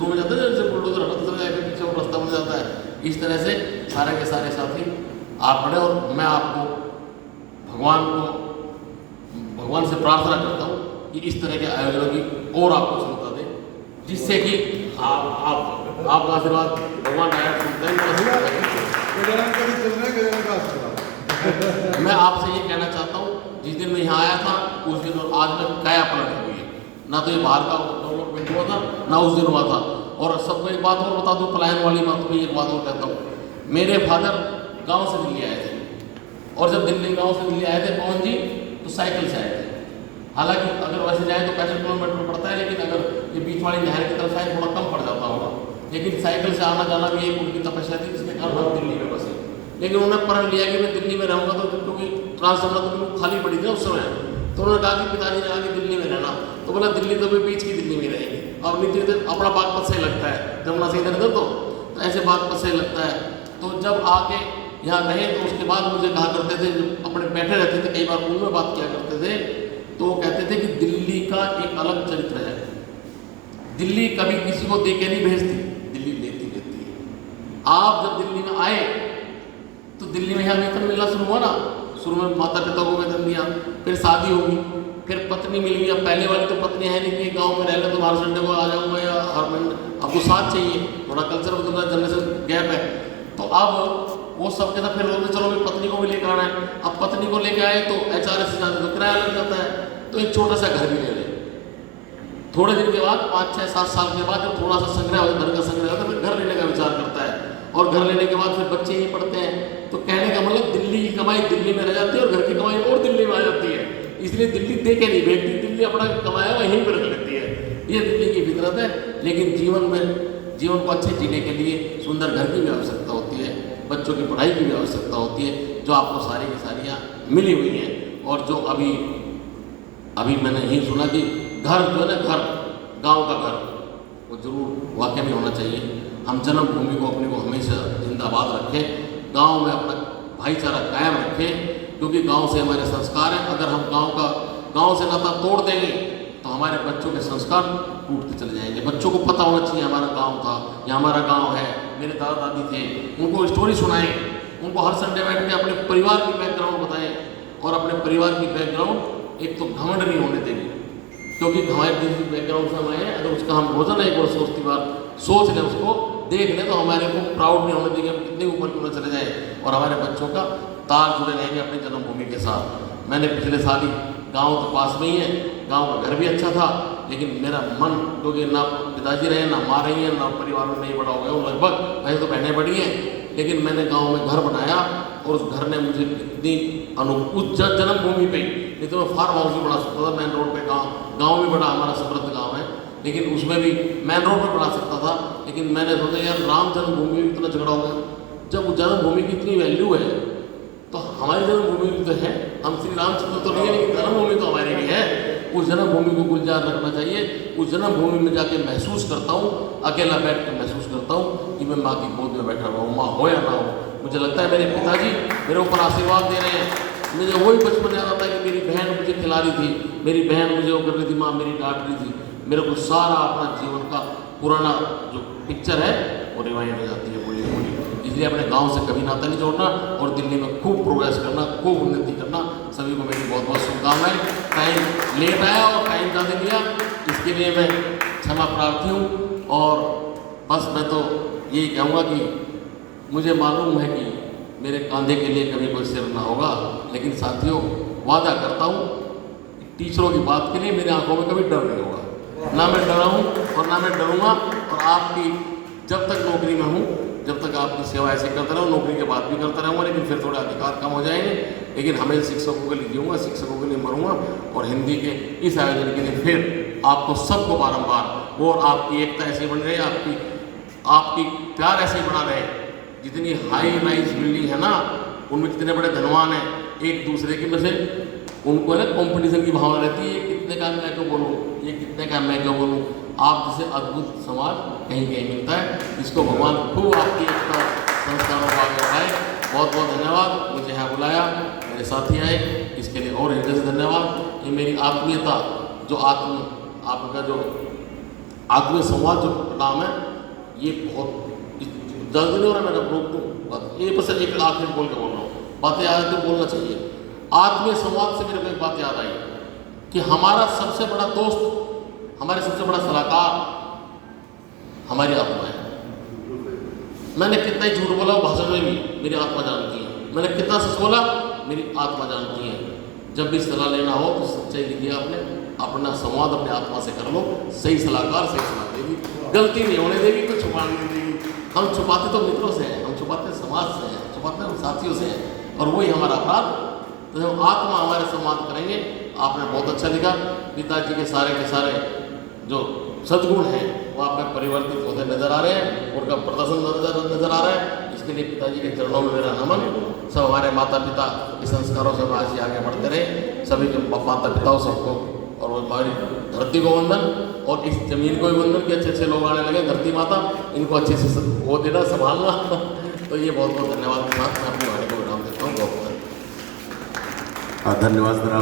शुरू में जाता है जैसे बुलडोजर हटता चला जाएगा, पीछे वो रास्ता बन जाता है। इस तरह से सारे के सारे साथी आप पढ़े, और मैं आपको भगवान से प्रार्थना करता हूँ कि इस तरह के आयोजनों की और आपको क्षमता दे, जिससे कि आपका आशीर्वाद भगवान आया सुनते हैं। मैं आपसे ये कहना चाहता हूँ, जिस दिन मैं यहाँ आया था उस दिन और आज में काया पलट हुई है। ना तो ये बाहर का डेवलपमेंट हुआ था, ना उस दिन हुआ था। और सबको एक बात और बता दूँ, पलायन वाली बात में एक बात और कहता हूँ, मेरे फादर गाँव से दिल्ली आए थे, और जब गाँव से दिल्ली आए थे पवन जी, तो साइकिल से आए थे। हालांकि अगर वैसे जाए तो 65 किलोमीटर पड़ता है, लेकिन अगर ये बीच वाली नहर की तरफ आए थोड़ा कम पड़ जाता होगा, लेकिन साइकिल से आना जाना भी एक उनकी तपस्या थी, जिसके कारण हम दिल्ली में बसे। लेकिन उन्होंने प्रण लिया कि मैं दिल्ली में रहूँगा, तो क्योंकि ट्रांसफर तो बिल्कुल खाली पड़ी थी उस समय, तो उन्होंने कहा कि पिताजी ने आगे दिल्ली में रहना, तो बोला दिल्ली तो भी बीच की दिल्ली में रहेगी। अब नीचे अपना बागपत से लगता है, जमुना से इधर तो ऐसे बागपत से लगता है। तो जब आके यहाँ रहे तो उसके बाद मुझे कहा करते थे, अपने बैठे रहते थे, कई बार उनमें बात किया करते थे, तो वो कहते थे कि दिल्ली का एक अलग चरित्र है। दिल्ली कभी किसी को दे के नहीं भेजती, दिल्ली लेती रहती है। आप जब दिल्ली में आए तो दिल्ली में यहाँ वेतन मिलना शुरू हुआ ना, शुरू में माता पिता को वेतन दिया, फिर शादी होगी, फिर पत्नी मिल गई। अब पहले वाली तो पत्नी है नहीं कि गाँव में रह लो तो हर संडे को आ जाऊँगा या हर महीने, आपको साथ चाहिए, थोड़ा कल्चर बदल रहा है, जनरेशन गैप है। तो अब वो सब के साथ फिर लोग चलो भाई पत्नी को भी लेकर आना है। अब पत्नी को लेकर आए तो HRS से जाते तो किराया लग जाता है, तो एक छोटा सा घर भी ले लें। थोड़े दिन के बाद 5, 6, 7 साल के बाद जब थोड़ा सा संग्रह हो, घर का संग्रह होता है, फिर घर लेने का विचार करता है, और घर लेने के बाद फिर बच्चे ही पढ़ते हैं। तो कहने का मतलब दिल्ली की कमाई दिल्ली में रह जाती है और घर की कमाई और दिल्ली में आ जाती है। इसलिए दिल्ली दे के नहीं भेजती, दिल्ली अपना कमाया वहीं पर रख लेती है। ये दिल्ली की फितरत है। लेकिन जीवन को अच्छे जीने के लिए सुंदर घर की भी आवश्यकता होती है, बच्चों की पढ़ाई की भी आवश्यकता होती है, जो आपको सारी की सारियाँ मिली हुई हैं। और जो अभी मैंने यही सुना कि घर जो है ना, घर गांव का घर वो जरूर वाकई में होना चाहिए। हम जन्मभूमि को अपने को हमेशा जिंदाबाद रखें, गांव में अपना भाईचारा कायम रखें, क्योंकि गांव से हमारे संस्कार हैं। अगर हम गांव से नाता तोड़ देंगे तो हमारे बच्चों के संस्कार टूटते चले जाएंगे। बच्चों को पता होना चाहिए हमारा गाँव था या हमारा गाँव है, मेरे दादा दादी थे, उनको स्टोरी सुनाएं, उनको हर संडे बैठ के अपने परिवार की बैकग्राउंड बताएं। और अपने परिवार की बैकग्राउंड एक तो घमंड नहीं होने देंगे, क्योंकि हमारे जिस बैकग्राउंड से हम आए हैं, अगर उसका हम रोजाना एक बार सोच लें, उसको देख लें, तो हमारे को प्राउड नहीं होने देंगे, हम कितने ऊपर क्यों न चले जाए, और हमारे बच्चों का तार जुड़े रहेंगे अपनी जन्मभूमि के साथ। मैंने पिछले साल ही, गाँव तो पास में ही है, गाँव का घर भी अच्छा था, लेकिन मेरा मन, क्योंकि ना पिताजी रहे, ना माँ रही है, ना परिवार में नहीं बड़ा हो गया हूँ लगभग, वैसे तो बहनें बड़ी हैं, लेकिन मैंने गाँव में घर बनाया और उस घर ने मुझे इतनी उस जन्मभूमि पे, नहीं तो मैं फार्म हाउस भी बना सकता था मेन रोड पे। गाँव भी बड़ा हमारा समृद्ध गाँव है, लेकिन उसमें भी मेन रोड पर बना सकता था। लेकिन मैंने सोचा यार राम जन्मभूमि में इतना झगड़ा हो गया, जब उस जन्मभूमि की इतनी वैल्यू है तो हमारी जन्मभूमि भी तो है, हम श्री रामचंद्र तो नहीं है, लेकिन जन्मभूमि तो हमारी भी है। उस जन्मभूमि को गुलजार रखना चाहिए। उस जन्मभूमि में जाके महसूस करता हूँ, अकेला बैठ कर महसूस करता हूँ कि मैं माँ की गोद में बैठा हुआ हूँ, माँ हो या ना हो। मुझे लगता है मेरे पिताजी मेरे ऊपर आशीर्वाद दे रहे हैं। मुझे वही बचपन याद आता है कि मेरी बहन मुझे खिला रही थी, मेरी बहन मुझे वो कर रही थी, माँ मेरी डांट रही थी। मेरे को सारा अपना जीवन का पुराना जो पिक्चर है वो रिवाइंड हो जाती है पूरी पूरी। इसलिए अपने गांव से कभी नाता नहीं जोड़ना और दिल्ली में खूब प्रोग्रेस करना, खूब उन्नति करना। सभी को मेरी बहुत बहुत शुभकामनाएं। टाइम लेट आया और टाइम ज़्यादा लिया, इसके लिए मैं क्षमा प्रार्थी हूँ। और बस मैं तो यही कहूँगा कि मुझे मालूम है कि मेरे कंधे के लिए कभी कोई सिर ना होगा, लेकिन साथियों वादा करता हूँ टीचरों की बात के लिए मेरी आंखों में कभी डर नहीं होगा, ना मैं डरा हूँ और ना मैं डरूंगा। और आपकी जब तक नौकरी में हूँ, जब तक आपकी सेवा ऐसे करता रहूँ, नौकरी के बाद भी करता रहूँगा, लेकिन फिर थोड़े अधिकार कम हो जाएंगे। लेकिन हमें शिक्षकों के लिए जीऊँगा, शिक्षकों के लिए मरूँगा। और हिंदी के इस आयोजन के लिए फिर आपको सबको बारम्बार वो, और आपकी एकता ऐसी बन रही है, आपकी प्यार ऐसे ही बना रहे। जितनी हाई राइज बिल्डिंग है ना, उनमें कितने बड़े धनवान हैं, एक दूसरे की में से उनको है ना कॉम्पिटिशन की भावना रहती है, ये कितने का मैं क्यों बोलूँ, ये कितने का मैं क्यों बोलूँ। आप जैसे अद्भुत समाज कहीं कहीं मिलता है, इसको भगवान खूब आपकी एकता संस्कारों को आगे बढ़ाए। बहुत बहुत धन्यवाद, मुझे यहाँ बुलाया, मेरे साथी आए, इसके लिए और हृदय से धन्यवाद। ये मेरी आत्मीयता जो आपका जो आत्मीय संवाद जो नाम है, ये बहुत जल्दी नहीं हो रहा, मैंने रोक दूँ बात, ये बस एक आखिर बोल के बोल रहा हूँ, बातें याद तो बोलना चाहिए। आत्मीय संवाद से मेरे को एक बात याद आई कि हमारा सबसे बड़ा दोस्त, हमारे सबसे बड़ा सलाहकार हमारी आत्मा है। मैंने कितना ही झूठ बोला भाषण में भी, मेरी आत्मा जानती है। मैंने कितना सच बोला, मेरी आत्मा जानती है। जब भी सलाह लेना हो तो सच्चाई लीजिए, आपने अपना संवाद अपने आत्मा से कर लो, सही सलाहकार सही सलाह देगी, गलती नहीं होने देगी, कोई छुपाने नहीं देगी। हम छुपाते तो मित्रों से हैं, हम छुपाते समाज से हैं, छुपाते हम साथियों से हैं, और वही हमारा अपराध। तो जब आत्मा हमारे संवाद करेंगे, आपने बहुत अच्छा लिखा, पिताजी के सारे जो सद्गुण हैं वो आप में परिवर्तित होते नजर आ रहे हैं, उनका प्रदर्शन नजर आ रहा है। इसके लिए पिताजी के चरणों में मेरा नमन। सब हमारे माता पिता इस संस्कारों से आज ही आगे बढ़ते रहे, सभी के माता पिताओं सबको, और वो हमारी धरती को वंदन, और इस जमीन को भी वंदन कि अच्छे अच्छे लोग आने लगे, धरती माता इनको अच्छे से वो देना, संभालना। तो ये बहुत बहुत धन्यवाद के साथ मैं अपनी वाणी को विराम देता हूँ। बहुत धन्यवाद सर।